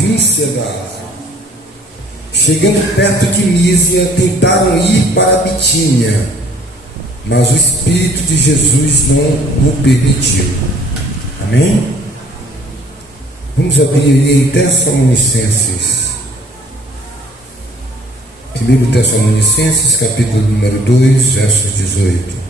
província da Ásia. Chegando perto de Mísia, tentaram ir para Bitínia, mas o Espírito de Jesus não o permitiu. Amém? Vamos abrir aí em Tessalonicenses. 1 Tessalonicenses, capítulo número 2, versos 18.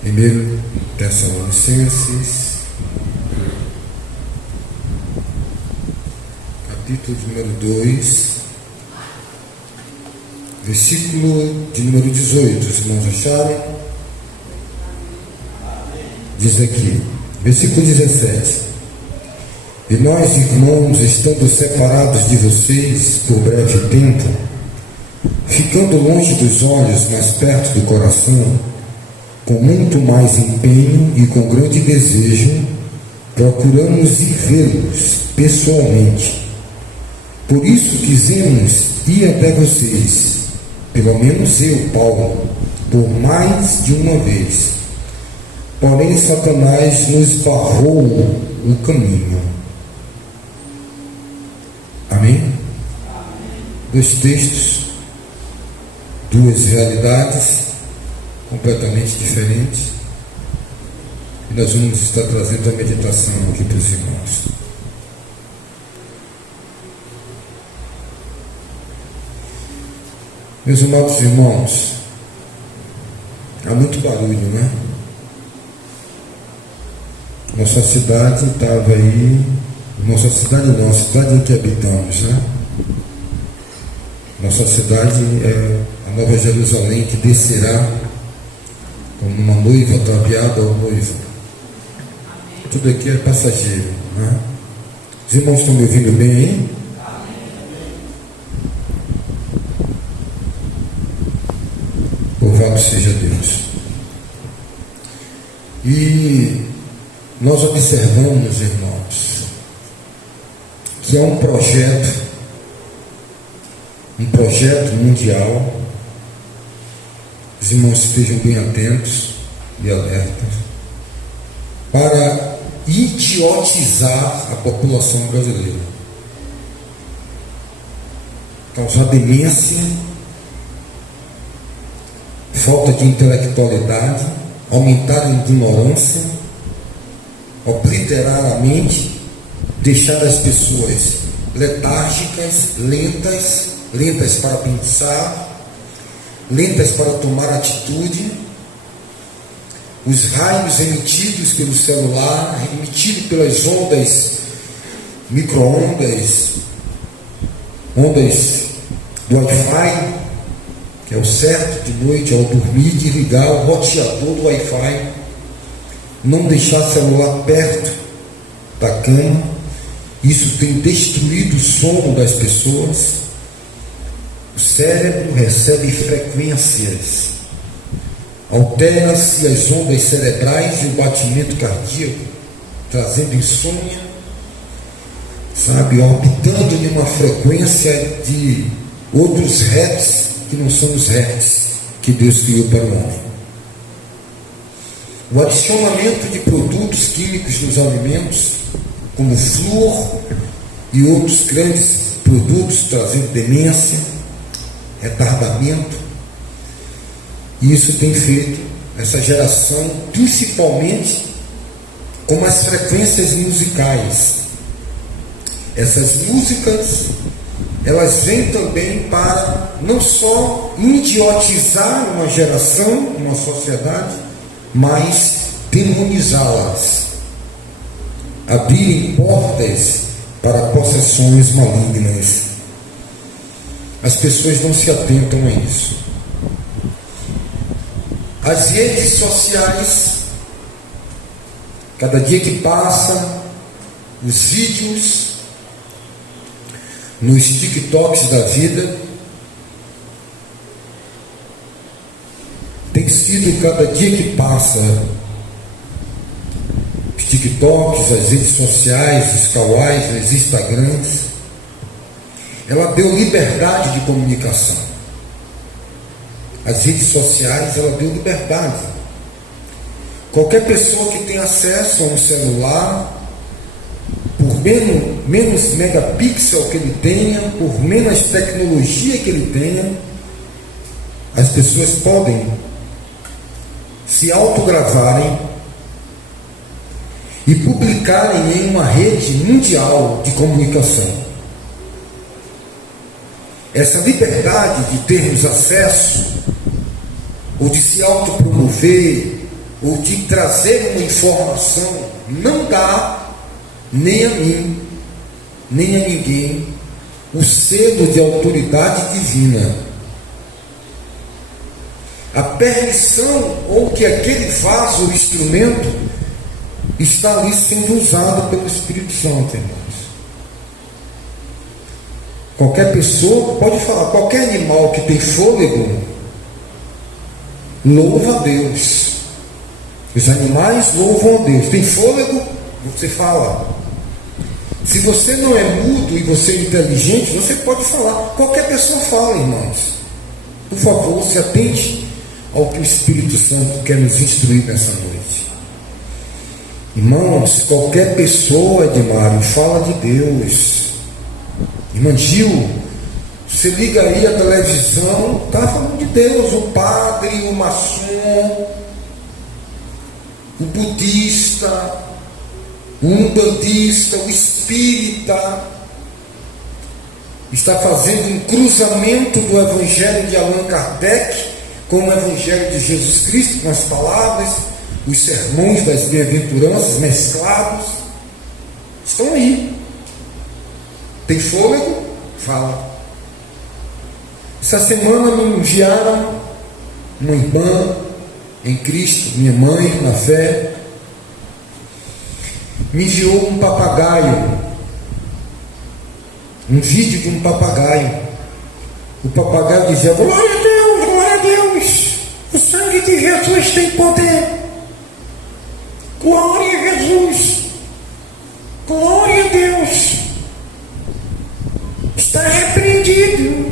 Primeiro Tessalonicenses, capítulo número 2, versículo de número 18. Os irmãos acharem? Diz aqui, versículo 17: E nós, irmãos, estando separados de vocês por breve tempo, ficando longe dos olhos, mas perto do coração, com muito mais empenho e com grande desejo, procuramos ir vê-los pessoalmente. Por isso quisemos ir até vocês, pelo menos eu, Paulo, por mais de uma vez. Porém, Satanás nos barrou o caminho. Amém? Dois textos, duas realidades completamente diferentes, e nós vamos estar trazendo a meditação aqui para os irmãos. Meus amados irmãos, há muito barulho, né? Nossa cidade estava aí, nossa cidade não, a cidade em que habitamos, né? Nossa cidade é a Nova Jerusalém, que descerá como uma noiva ataviada ao noivo. Tudo aqui é passageiro, né? Os irmãos estão me ouvindo bem aí? Louvado seja Deus. E nós observamos, irmãos, que há um projeto mundial. Os irmãos estejam bem atentos e alertas para idiotizar a população brasileira, causar demência, falta de intelectualidade, aumentar a ignorância, obliterar a mente, deixar as pessoas letárgicas, lentas para pensar, lentas para tomar atitude. Os raios emitidos pelo celular, emitidos pelas ondas, micro-ondas, ondas do Wi-Fi, que é o certo de noite ao dormir, desligar o roteador do Wi-Fi, não deixar o celular perto da cama. Isso tem destruído o sono das pessoas. O cérebro recebe frequências, altera-se as ondas cerebrais e o batimento cardíaco, trazendo insônia, orbitando em uma frequência de outros hertz que não são os hertz que Deus criou para o homem. O adicionamento de produtos químicos nos alimentos, como flúor e outros grandes produtos, trazendo demência, retardamento, e isso tem feito essa geração, principalmente com as frequências musicais. Essas músicas, elas vêm também para não só idiotizar uma geração, uma sociedade, mas demonizá-las, abrirem portas para possessões malignas. As pessoas não se atentam a isso. As redes sociais, cada dia que passa, os vídeos nos TikToks da vida têm sido cada dia que passa. Os TikToks, as redes sociais, os kawais, os Instagrams, ela deu liberdade de comunicação. As redes sociais, ela deu liberdade. Qualquer pessoa que tem acesso a um celular, por menos megapixel que ele tenha, por menos tecnologia que ele tenha, as pessoas podem se autogravarem e publicarem em uma rede mundial de comunicação. Essa liberdade de termos acesso, ou de se autopromover, ou de trazer uma informação, não dá nem a mim, nem a ninguém, o selo de autoridade divina. A permissão, ou que aquele vaso, o instrumento, está ali sendo usado pelo Espírito Santo, irmãos. Qualquer pessoa pode falar, qualquer animal que tem fôlego, louva a Deus. Os animais louvam a Deus. Tem fôlego, você fala. Se você não é mudo e você é inteligente, você pode falar. Qualquer pessoa fala, irmãos. Por favor, se atente ao que o Espírito Santo quer nos instruir nessa noite. Irmãos, qualquer pessoa, Edmário, fala de Deus. Irmã Gil, você liga aí a televisão, está falando de Deus. O padre, o maçom, o budista, o umbandista, o espírita, está fazendo um cruzamento do Evangelho de Allan Kardec com o Evangelho de Jesus Cristo, com as palavras, os sermões das bem-aventuranças mesclados. Estão aí. Tem fôlego? Fala. Essa semana me enviaram uma irmã em Cristo, minha mãe na fé, me enviou um papagaio, um vídeo de um papagaio. O papagaio dizia: glória a Deus, o sangue de Jesus tem poder, glória a Jesus, glória a Deus, está repreendido.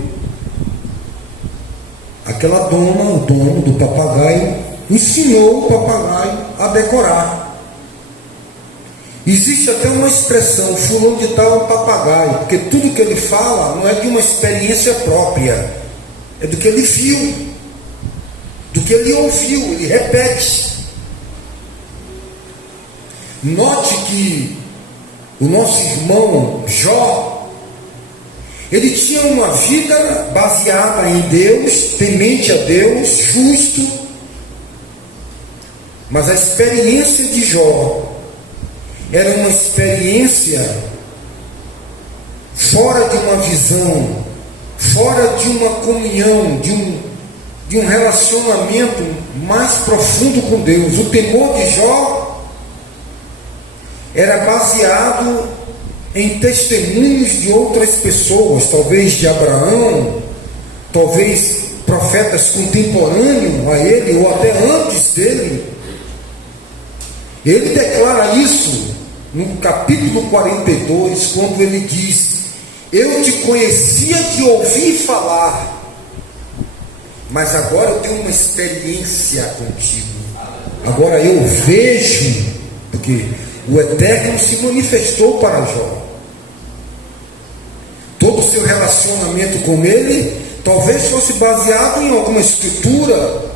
Aquela dona, o dono do papagaio, ensinou o papagaio a decorar. Existe até uma expressão, fulano de tal é um papagaio, porque tudo que ele fala não é de uma experiência própria, é do que ele viu, do que ele ouviu, ele repete. Note que o nosso irmão Jó, ele tinha uma vida baseada em Deus, temente a Deus, justo, mas a experiência de Jó era uma experiência fora de uma visão, fora de uma comunhão, de um relacionamento mais profundo com Deus. O temor de Jó era baseado em testemunhos de outras pessoas, talvez de Abraão, talvez profetas contemporâneos a ele, ou até antes dele. Ele declara isso no capítulo 42, quando ele diz: eu te conhecia de ouvir falar, mas agora eu tenho uma experiência contigo. Agora eu vejo, porque o Eterno se manifestou para Jó. Todo o seu relacionamento com ele talvez fosse baseado em alguma escritura.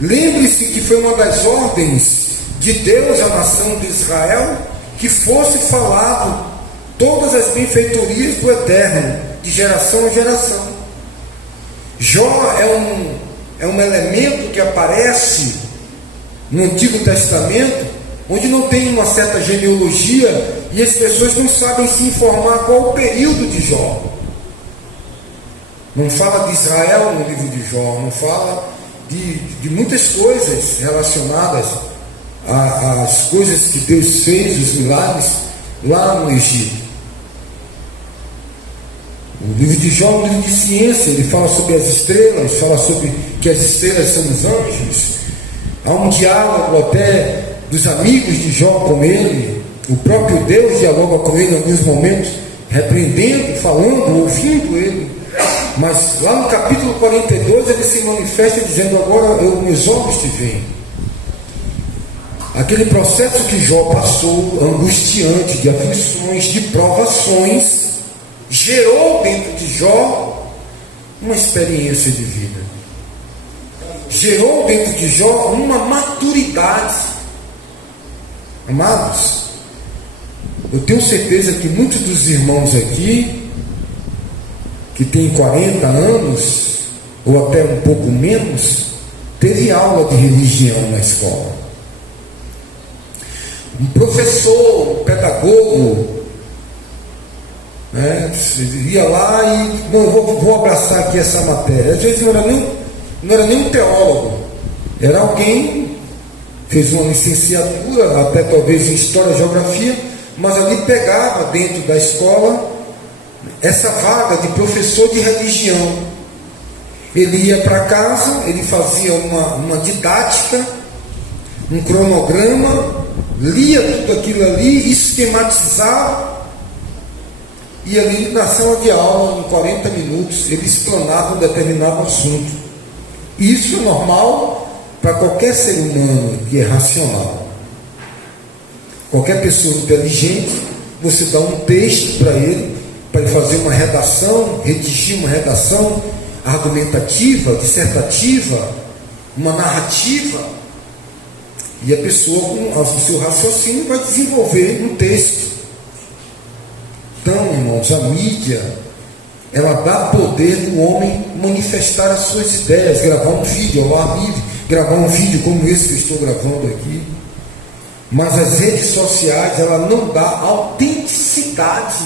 Lembre-se que foi uma das ordens de Deus à nação de Israel que fosse falado todas as benfeitorias do Eterno, de geração a geração. Jó é um elemento que aparece no Antigo Testamento, onde não tem uma certa genealogia e as pessoas não sabem se informar qual o período de Jó. Não fala de Israel no livro de Jó, não fala de muitas coisas relacionadas às coisas que Deus fez, os milagres lá no Egito. O livro de Jó é um livro de ciência, ele fala sobre as estrelas, fala sobre que as estrelas são os anjos. Há um diálogo até dos amigos de Jó com ele. O próprio Deus dialoga com ele em alguns momentos, repreendendo, falando, ouvindo ele. Mas lá no capítulo 42 ele se manifesta dizendo: agora meus olhos te veem. Aquele processo que Jó passou, angustiante, de aflições, de provações, gerou dentro de Jó uma experiência de vida. Gerou dentro de Jó uma maturidade. Amados, eu tenho certeza que muitos dos irmãos aqui, que têm 40 anos, ou até um pouco menos, teve aula de religião na escola. Um professor, um pedagogo, né, ia lá e não, vou abraçar aqui essa matéria. Às vezes não era nem um teólogo, era alguém que fez uma licenciatura, até talvez em História e Geografia, mas ali pegava dentro da escola essa vaga de professor de religião. Ele ia para casa, ele fazia uma didática, um cronograma, lia tudo aquilo ali, esquematizava, e ali na sala de aula, em 40 minutos, ele explanava um determinado assunto. Isso é normal para qualquer ser humano que é racional. Qualquer pessoa inteligente, você dá um texto para ele fazer uma redação, redigir uma redação argumentativa, dissertativa, uma narrativa, e a pessoa, com o seu raciocínio, vai desenvolver um texto. Então, irmãos, a mídia, ela dá poder do homem manifestar as suas ideias, gravar um vídeo ao ar livre, gravar um vídeo como esse que eu estou gravando aqui. Mas as redes sociais, ela não dá autenticidade.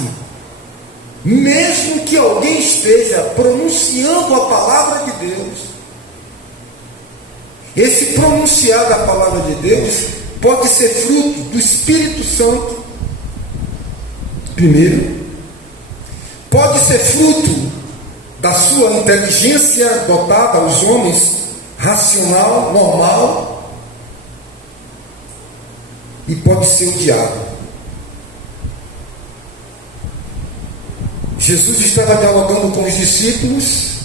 Mesmo que alguém esteja pronunciando a palavra de Deus, esse pronunciar da palavra de Deus pode ser fruto do Espírito Santo, primeiro, pode ser fruto da sua inteligência dotada aos homens, racional, normal, e pode ser o diabo. Jesus estava dialogando com os discípulos,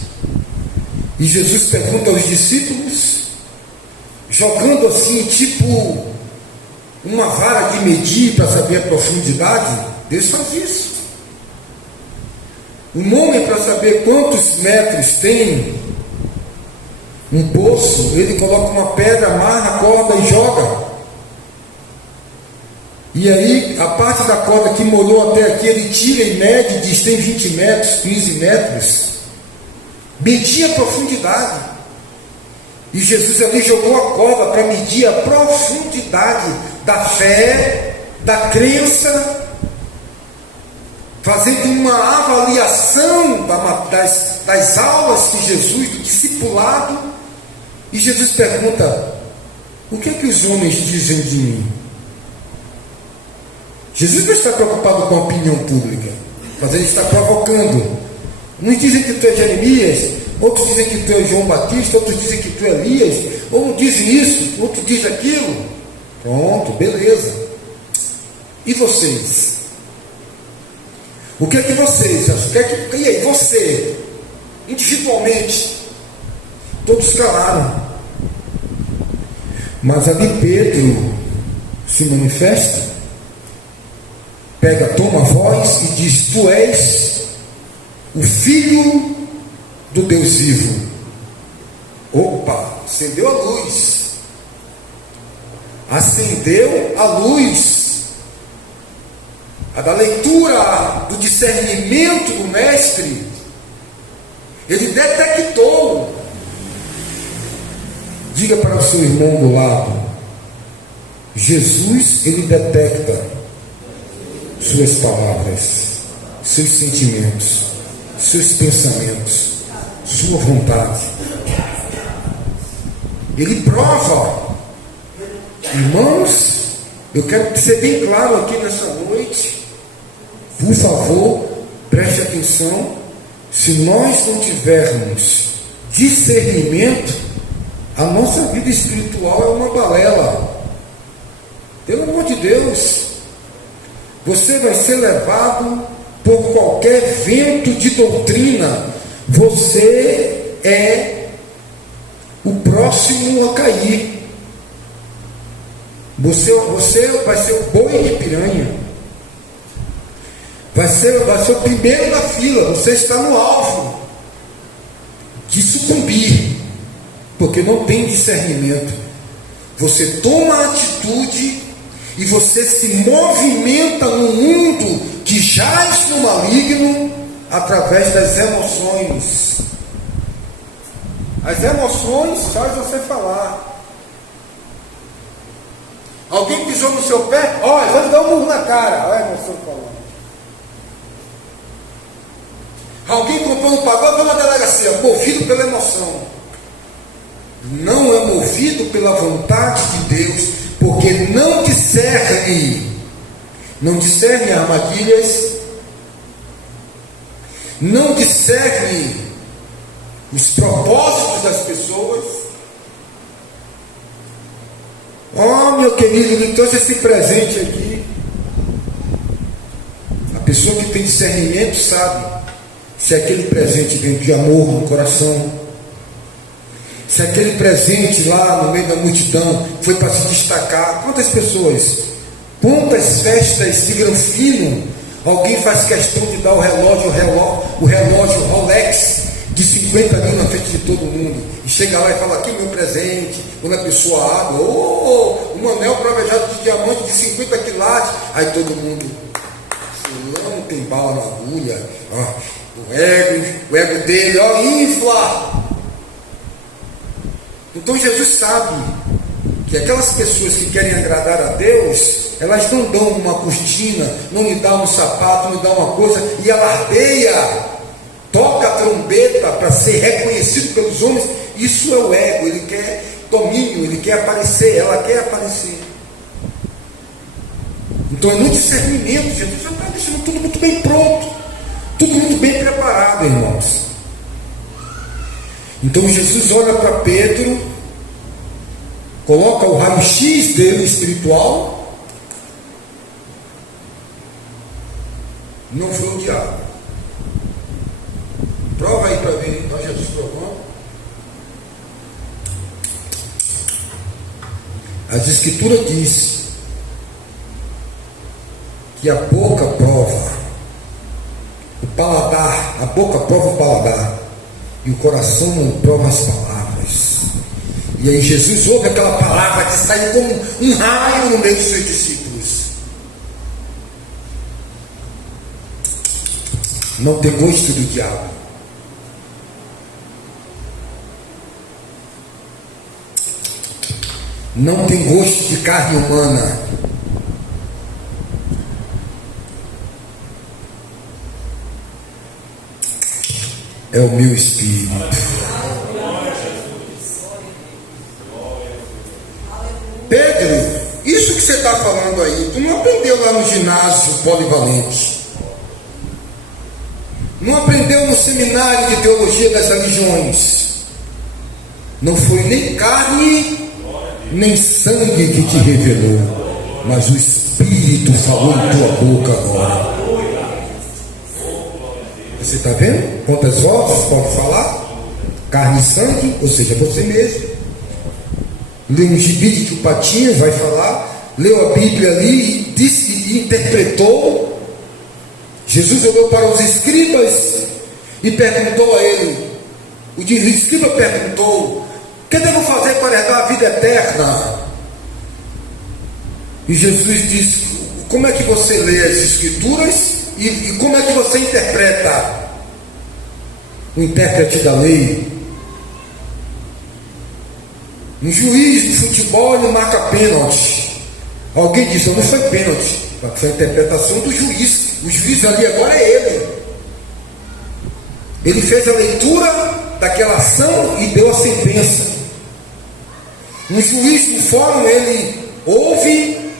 e Jesus pergunta aos discípulos, jogando assim, tipo uma vara de medir para saber a profundidade. Deus faz isso. Um homem, para saber quantos metros tem um poço, ele coloca uma pedra, amarra a corda e joga. E aí, a parte da corda que molhou até aqui, ele tira e mede, diz: tem 20 metros, 15 metros. Media a profundidade. E Jesus ali jogou a corda para medir a profundidade da fé, da crença, fazendo uma avaliação das aulas que Jesus, do discipulado. E Jesus pergunta: o que é que os homens dizem de mim? Jesus não está preocupado com a opinião pública, mas ele está provocando. Uns dizem que tu és Jeremias, outros dizem que tu és João Batista, outros dizem que tu és Elias, ou dizem isso, outro diz aquilo. Pronto, beleza. E vocês? O que é que vocês acham? E aí, você, individualmente? Todos calaram. Mas ali Pedro se manifesta, toma a voz e diz: tu és o Filho do Deus vivo. Opa, acendeu a luz. Acendeu a luz. A da leitura, do discernimento do mestre. Ele detectou. Diga para o seu irmão do lado: Jesus, ele detecta suas palavras, seus sentimentos, seus pensamentos, sua vontade. Ele prova. Irmãos, eu quero ser bem claro aqui nessa noite. Por favor, preste atenção. Se nós não tivermos discernimento, a nossa vida espiritual é uma balela. Pelo amor de Deus, você vai ser levado por qualquer vento de doutrina. Você é o próximo a cair. Você vai ser o boi de piranha. Vai ser o primeiro da fila. Você está no alvo de sucumbir, porque não tem discernimento. Você toma a atitude e você se movimenta no mundo que jaz no maligno através das emoções. As emoções fazem você falar. Alguém pisou no seu pé, olha, vou te dar um murro na cara. Olha a emoção falando. Alguém comprou um pagode, vai na delegacia, movido pela emoção. Não é movido pela vontade de Deus, porque não discerne armadilhas, não discerne os propósitos das pessoas. Oh, meu querido, ele trouxe esse presente aqui. A pessoa que tem discernimento sabe se aquele presente vem de amor no coração, se aquele presente lá no meio da multidão foi para se destacar. Quantas pessoas, quantas festas de granfino, alguém faz questão de dar o relógio Rolex de 50 mil na frente de todo mundo, e chega lá e fala, aqui o meu presente. Quando a pessoa abre, um anel provejado de diamante de 50 quilates, aí todo mundo, fulano tem bala na agulha, o ego dele, infla. Então Jesus sabe que aquelas pessoas que querem agradar a Deus, elas não dão uma cortina, não lhe dão um sapato, não lhe dão uma coisa, e alardeia, toca a trombeta para ser reconhecido pelos homens. Isso é o ego, ele quer domínio, ele quer aparecer, ela quer aparecer. Então é no discernimento, Jesus já está deixando tudo muito bem pronto, tudo muito bem preparado, irmãos. Então Jesus olha para Pedro, coloca o raio-x dele espiritual. Não foi o diabo. Prova aí para ver, então Jesus provou. As Escrituras diz que a boca prova o paladar, a boca prova o paladar, e o coração não prova as palavras. E aí Jesus ouve aquela palavra que sai como um raio no meio dos seus discípulos. Não tem gosto do diabo. Não tem gosto de carne humana. É o meu espírito. Pedro, isso que você está falando aí, tu não aprendeu lá no ginásio polivalente, não aprendeu no seminário de teologia das religiões. Não foi nem carne nem sangue que te revelou, mas o Espírito falou em tua boca agora. Você está vendo quantas vozes pode falar? Carne e sangue, ou seja, você mesmo. Leu um gibi de que o Patinha vai falar, leu a Bíblia ali e disse e interpretou. Jesus olhou para os escribas e perguntou a ele. O escriba perguntou: o que devo fazer para herdar a vida eterna? E Jesus disse: como é que você lê as Escrituras e como é que você interpreta? O intérprete da lei. Um juiz de futebol, ele marca pênalti. Alguém disse: não foi pênalti, foi a interpretação do juiz. O juiz ali agora é ele. Ele fez a leitura daquela ação e deu a sentença. Um juiz no fórum, ele ouve,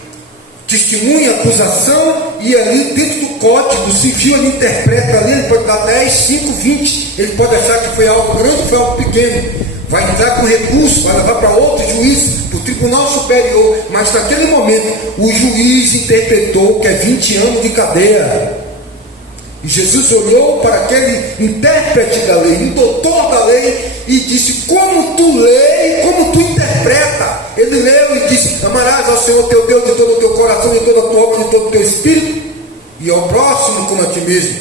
testemunha, acusação, e ali dentro do código civil ele interpreta ali, ele pode dar 10, 5, 20, ele pode achar que foi algo grande, foi algo pequeno, vai entrar com recurso, vai levar para outro juiz, para o tribunal superior, mas naquele momento o juiz interpretou que é 20 anos de cadeia. E Jesus olhou para aquele intérprete da lei, um doutor da lei, e disse: como tu lê e como tu interpreta. Ele leu e disse: amarás ao Senhor teu Deus de todo o teu coração, de toda a tua alma, de todo o teu espírito, e ao próximo como a ti mesmo.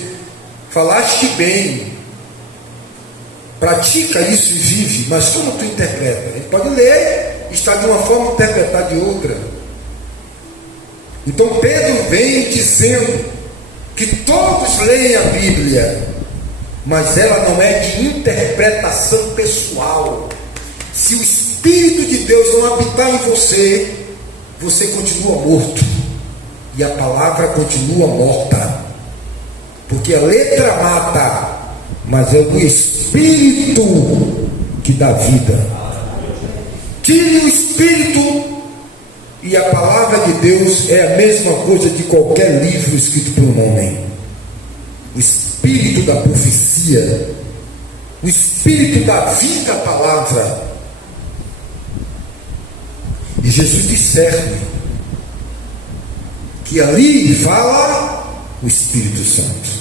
Falaste bem, pratica isso e vive, mas como tu interpreta? Ele pode ler, está de uma forma, interpretar de outra. Então Pedro vem dizendo que todos leem a Bíblia, mas ela não é de interpretação pessoal. Se o Espírito de Deus não habitar em você, você continua morto, e a palavra continua morta, porque a letra mata, mas é o Espírito que dá vida. Tire o Espírito, e a palavra de Deus é a mesma coisa de qualquer livro escrito por um homem. O Espírito da profecia, o Espírito da vida, a palavra. E Jesus discerne que ali fala o Espírito Santo.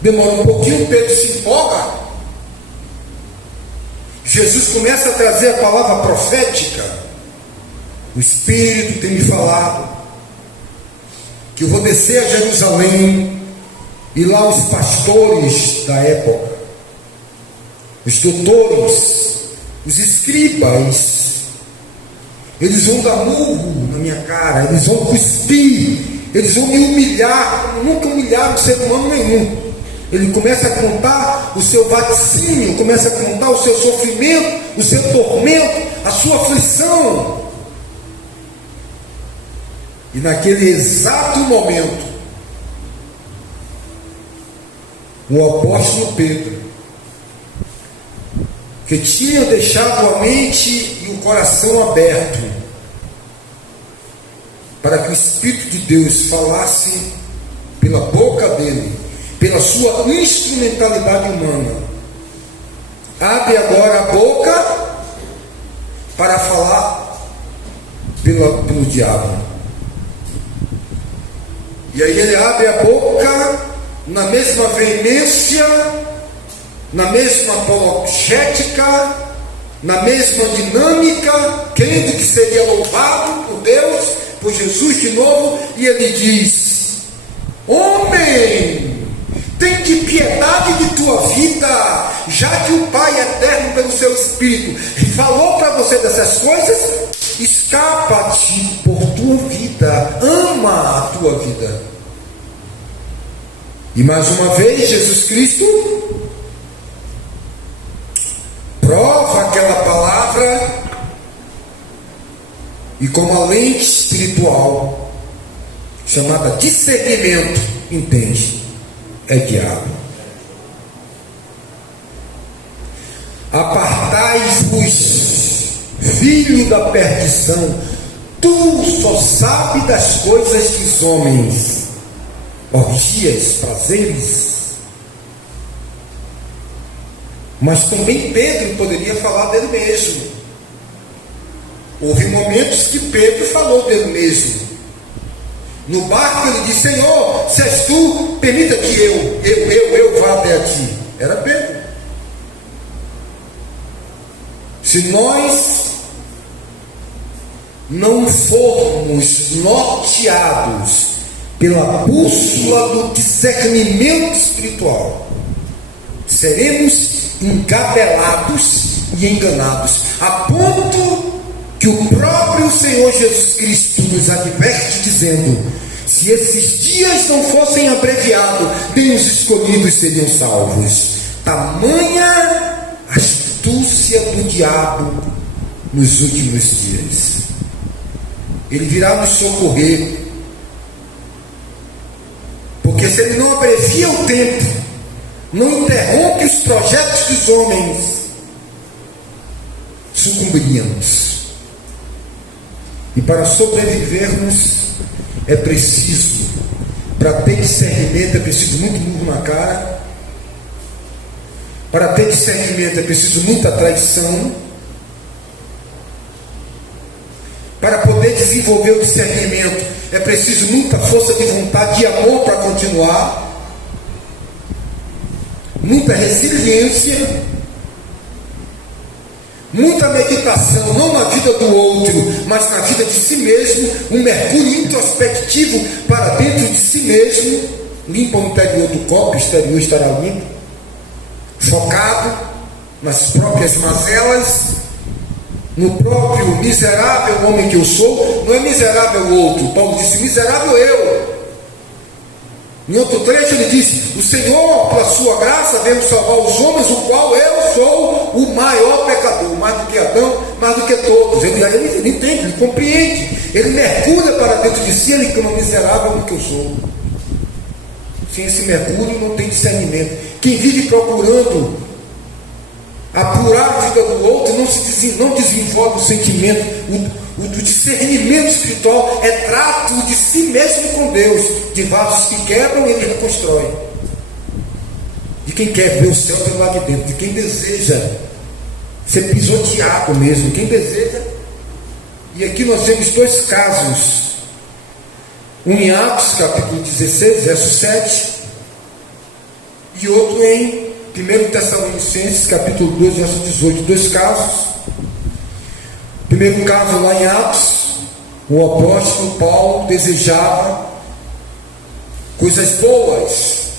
Demora um pouquinho, Pedro se empolga. Jesus começa a trazer a palavra profética. O Espírito tem me falado que eu vou descer a Jerusalém, e lá os pastores da época, os doutores, os escribas, eles vão dar murro na minha cara, eles vão cuspir, eles vão me humilhar, como nunca humilharam ser humano nenhum. Ele começa a contar o seu vaticínio, começa a contar o seu sofrimento, o seu tormento, a sua aflição. E naquele exato momento, o apóstolo Pedro, que tinha deixado a mente e o coração aberto para que o Espírito de Deus falasse pela boca dele, pela sua instrumentalidade humana, abre agora a boca para falar pelo diabo. E aí ele abre a boca na mesma veemência, na mesma apologética, na mesma dinâmica, crendo que seria louvado por Deus, por Jesus de novo, e ele diz: homem, tem de piedade de tua vida, já que o Pai eterno, pelo seu Espírito, falou para você dessas coisas. Escapa-te por tua vida, ama a tua vida. E mais uma vez, Jesus Cristo prova aquela palavra, e com uma lente espiritual chamada discernimento, entende? É diabo. Apartai-vos, filho da perdição, tu só sabe das coisas dos homens, orgias, prazeres. Mas também Pedro poderia falar dele mesmo. Houve momentos que Pedro falou dele mesmo. No barco ele disse: Senhor, se és tu, permita que eu vá até a ti. Era Pedro. Se nós não formos norteados pela bússola do discernimento espiritual, seremos engabelados e enganados, a ponto que o próprio Senhor Jesus Cristo nos adverte dizendo: se esses dias não fossem abreviados, nem os escolhidos seriam salvos. Tamanha astúcia do diabo nos últimos dias. Ele virá nos socorrer, porque se ele não abrevia o tempo, não interrompe os projetos dos homens, sucumbiríamos. E para sobrevivermos é preciso, para ter discernimento é preciso muito murro na cara, para ter discernimento é preciso muita traição, para poder desenvolver o discernimento é preciso muita força de vontade e amor para continuar, muita resiliência, muita meditação, não na vida do outro, mas na vida de si mesmo, um mergulho introspectivo para dentro de si mesmo, limpa o interior do copo, o exterior estará limpo, focado nas próprias mazelas, no próprio miserável homem que eu sou. Não é miserável o outro, Paulo disse, miserável eu. Em outro trecho ele disse, o Senhor, pela sua graça, veio salvar os homens, o qual eu sou o maior pecador, mais do que Adão, mais do que todos. Ele entende, ele compreende, ele mergulha para dentro de si, ele clama, miserável do que eu sou. Sem esse mergulho não tem discernimento. Quem vive procurando apurar a vida do outro não desenvolve o sentimento, o discernimento espiritual é trato de si mesmo com Deus, de vasos que quebram ele reconstrói, de quem quer ver o céu pelo lado de dentro, de quem deseja ser pisoteado mesmo, quem deseja. E aqui nós temos dois casos, um em Atos capítulo 16 verso 7 e outro em 1 Tessalonicenses capítulo 2 verso 18, dois casos. Primeiro caso lá em Atos, o apóstolo Paulo desejava coisas boas.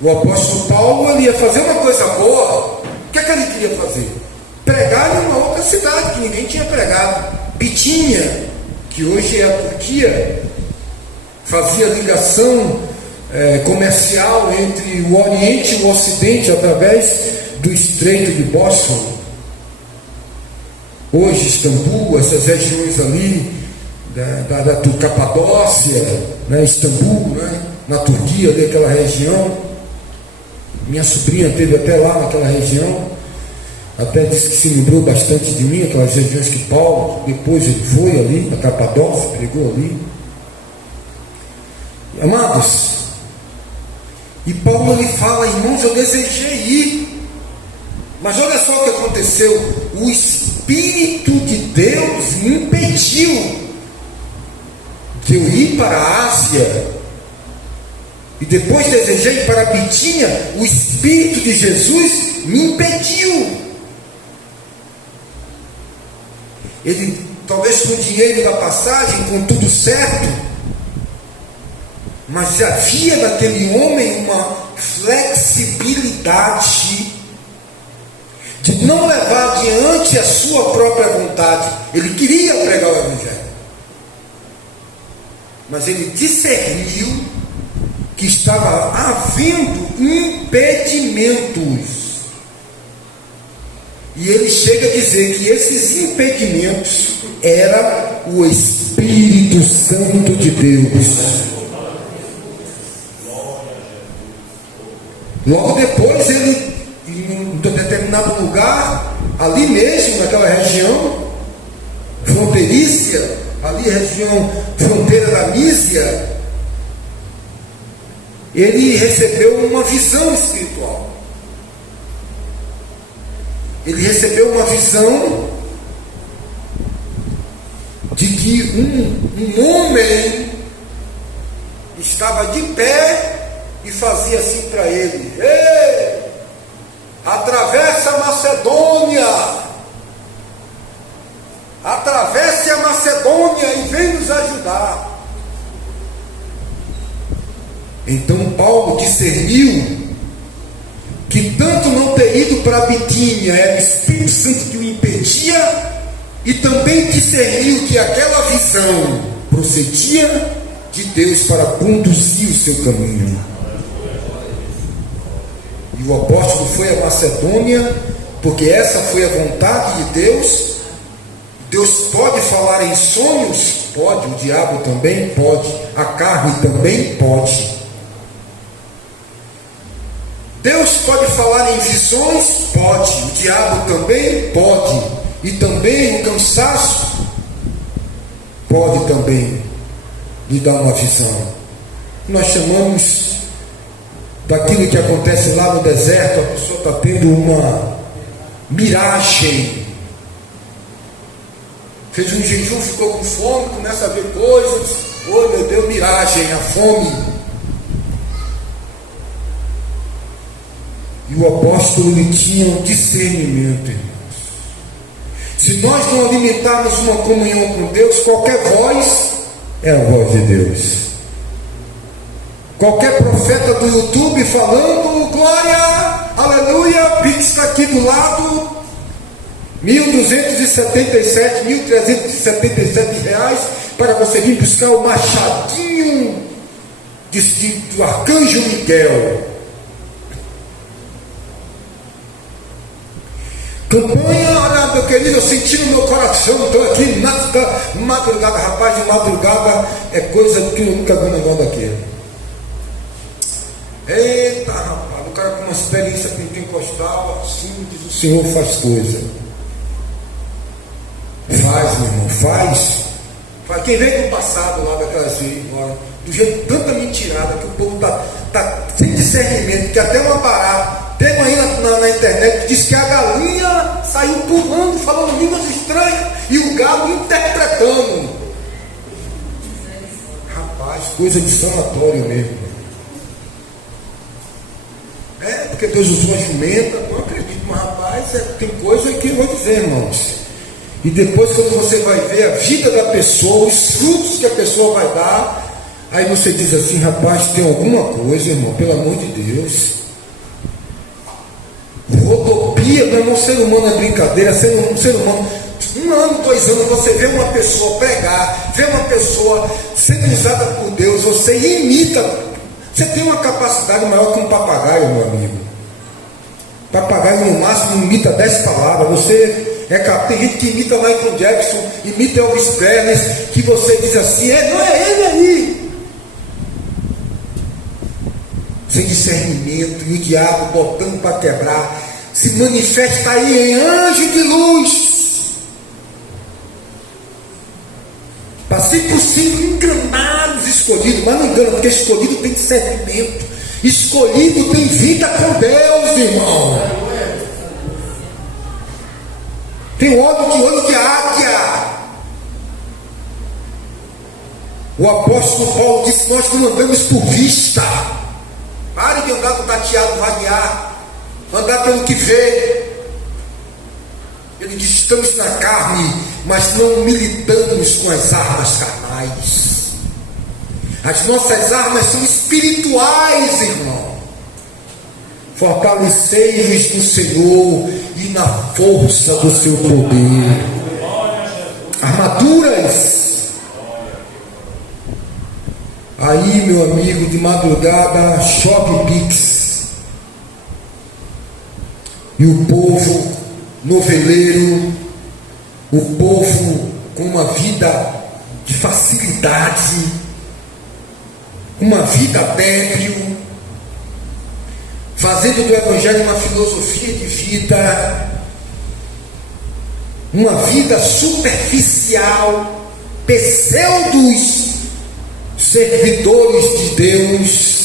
O apóstolo Paulo ele ia fazer uma coisa boa. O que é que ele queria fazer? Pregar em uma outra cidade que ninguém tinha pregado, Bitínia, que hoje é a Turquia. Fazia ligação comercial entre o Oriente e o Ocidente através do Estreito de Bósforo. Hoje Istambul, essas regiões ali da Capadócia, né, Istambul, né, na Turquia, daquela região. Minha sobrinha esteve até lá naquela região, até disse que se lembrou bastante de mim, aquelas regiões que Paulo, depois ele foi ali, na Capadócia, pregou ali. Amados, e Paulo ele fala, irmãos, eu desejei ir, mas olha só o que aconteceu, o Espírito de Deus me impediu de eu ir para a Ásia, e depois desejei ir para Bitínia, o Espírito de Jesus me impediu. Ele, talvez com o dinheiro da passagem, com tudo certo, mas havia naquele homem uma flexibilidade de não levar adiante a sua própria vontade. Ele queria pregar o Evangelho, mas ele discerniu que estava havendo impedimentos. E ele chega a dizer que esses impedimentos era o Espírito Santo de Deus. Logo depois ele, em determinado lugar, ali mesmo, naquela região fronteiriça, ali região fronteira da Mísia, ele recebeu uma visão espiritual. Ele recebeu uma visão de que um homem estava de pé e fazia assim para ele: ei, atravessa a Macedônia, atravesse a Macedônia e vem nos ajudar. Então Paulo discerniu que tanto não ter ido para Bitínia era o Espírito Santo que o impedia, e também discerniu que aquela visão procedia de Deus para conduzir o seu caminho. E o apóstolo foi a Macedônia, porque essa foi a vontade de Deus. Deus pode falar em sonhos? Pode. O diabo também pode. A carne também pode. Deus pode falar em visões? Pode. O diabo também pode. E também o cansaço pode também lhe dar uma visão. Nós chamamos daquilo que acontece lá no deserto, a pessoa está tendo uma miragem. Fez um jejum, ficou com fome, começa a ver coisas. Oh meu Deus, miragem, a fome. E o apóstolo ele tinha um discernimento, irmãos. Se nós não alimentarmos uma comunhão com Deus, qualquer voz é a voz de Deus. Qualquer profeta do YouTube falando glória, aleluia, Pix está aqui do lado, 1.277, 1.377 reais para você vir buscar o machadinho do arcanjo Miguel. Campanha, olha meu querido, eu senti no meu coração, estou aqui madrugada, rapaz, de madrugada é coisa que eu nunca vi um negócio daquele. Eita rapaz, o cara com uma experiência pentecostal, assim diz o Senhor faz coisa. Faz, meu irmão, faz. Quem vem do passado lá daquelas vezes, do jeito tanta mentirada que o povo está sem discernimento, que até uma barata. Tem aí na internet que diz que a galinha saiu pulando, falando línguas estranhas, e o galo interpretando. Rapaz, coisa de sanatório mesmo. Porque Deus usou a jumenta, não acredito, mas rapaz, tem coisa que eu vou dizer, irmãos. E depois, quando você vai ver a vida da pessoa, os frutos que a pessoa vai dar, aí você diz assim, rapaz, tem alguma coisa, irmão, pelo amor de Deus. Rodopia, meu irmão, ser humano é brincadeira, ser humano, 1 ano, 2 anos, você vê uma pessoa pregar, vê uma pessoa sendo usada por Deus, você imita, você tem uma capacidade maior que um papagaio, meu amigo. Papagaio no máximo imita 10 palavras, você é capaz, tem gente que imita Michael Jackson, imita Elvis Presley, que você diz assim, não é ele aí. Sem discernimento, e o diabo botando para quebrar, se manifesta aí em anjo de luz, para se possível enganar os escolhidos, mas não engana, porque escolhido tem discernimento, escolhido tem vida com Deus, irmão. Tem olho de águia. O apóstolo Paulo disse: nós não andamos por vista. Pare de andar com tateado, vaguear, andar pelo que vê. Ele diz: estamos na carne, mas não militamos com as armas carnais. As nossas armas são espirituais, irmão. Fortalecei-vos no Senhor e na força do seu poder. Armaduras. Aí, meu amigo, de madrugada, Shop Pix. E o povo noveleiro, o povo com uma vida de facilidade, uma vida débil, fazendo do Evangelho uma filosofia de vida, uma vida superficial, pseudos servidores de Deus.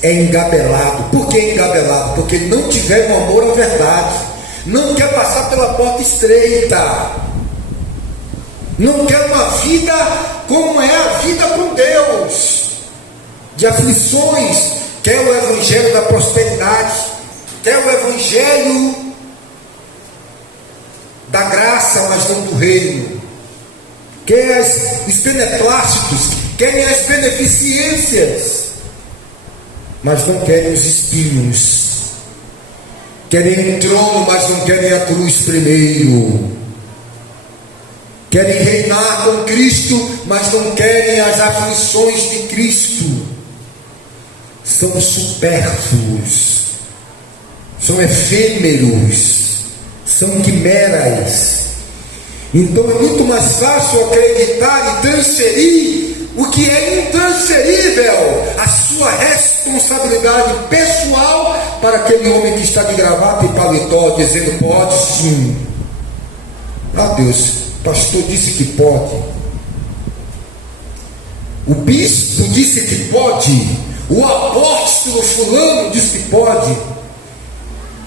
É engabelado. Por que engabelado? Porque não tiveram amor à verdade, não quer passar pela porta estreita, não quer uma vida como é a vida com Deus, de aflições, quer o evangelho da prosperidade, quer o evangelho da graça, mas não do reino, quer os beneplácitos, querem as beneficências, mas não querem os espinhos, querem um trono, mas não querem a cruz primeiro, querem reinar com Cristo, mas não querem as aflições de Cristo. São supérfluos, são efêmeros, são quimeras. Então é muito mais fácil acreditar e transferir o que é intransferível, a sua responsabilidade pessoal para aquele homem que está de gravata e paletó, dizendo pode sim. Ah Deus, o pastor disse que pode, o bispo disse que pode, o apóstolo fulano disse que pode.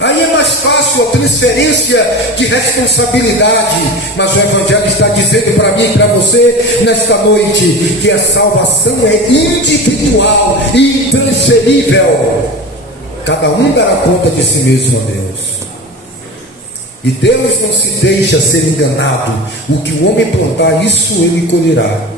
Aí é mais fácil a transferência de responsabilidade, mas o Evangelho está dizendo para mim e para você nesta noite que a salvação é individual e intransferível. Cada um dará conta de si mesmo a Deus. E Deus não se deixa ser enganado. O que o homem plantar, isso ele colherá.